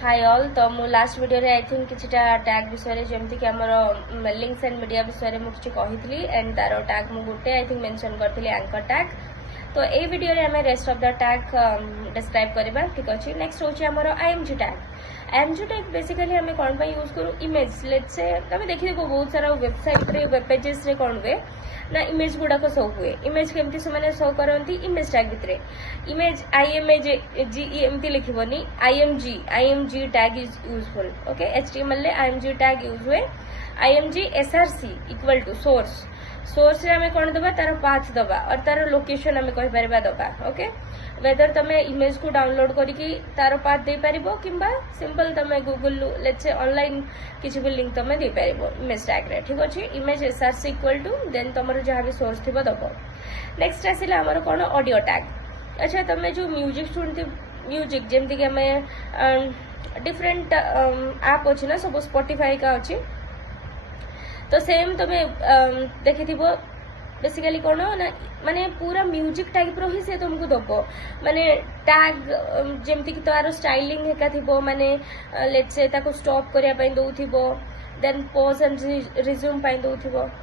Hi all तो मु last video रे आई थिंक किछटा टैग विषय जमती कि हमर लिंक्स एंड मीडिया विषय में किछ कहितली एंड तारो टैग मु गुटे आई थिंक मेंशन करथली एंकर टैग। तो ए वीडियो रे हमें rest of the tag describe करबा। ठीक अछि। नेक्स्ट होची हमर IMG tag. IMG tag basically हमें कोन पे यूज करू इमेज लेट्स से तमे देखि देखो बहुत सारा वेबसाइट रे वेब पेजेस रे कोन वे ना इमेज गुडा को शो हुए। इमेज केमती से माने शो करंती इमेज टैग भितरे इमेज IMG एमती लिखिबनी IMG tag is useful. Okay HTML ले IMG टैग यूज हुए। IMG SRC equal to source रे हमें कोन दबा तार पाथ दबा और तार लोकेशन हमें कहि परबा दबा। ओके वेदर तमे इमेज को डाउनलोड करिकी तार पाथ दे परिबो किंबा सिंपल तमे गूगल लेट्स से ऑनलाइन किछि भी लिंक तमे दे परिबो इमेज टैग रे। ठीक अछि। Image SRC equal to then तमरो जहां भी सोर्स थिबो दबो। नेक्स्ट आसिला हमर कोन ऑडियो टैग। अच्छा तमे जो म्यूजिक सुनती म्यूजिक जेमती कि हमें डिफरेंट ऐप अछि ना सब स्पॉटिफाई का अछि तो सेम तमे देखिथिबो बेसिकली कोन ना माने पूरा म्यूजिक टाइप रो ही से तुमको दबो माने टैग जेमती कि तारो स्टाइलिंग हेका थिबो माने लेट्स से ताको स्टॉप करिया पई दउथिबो देन पॉज एंड रिज्यूम पई दउथिबो।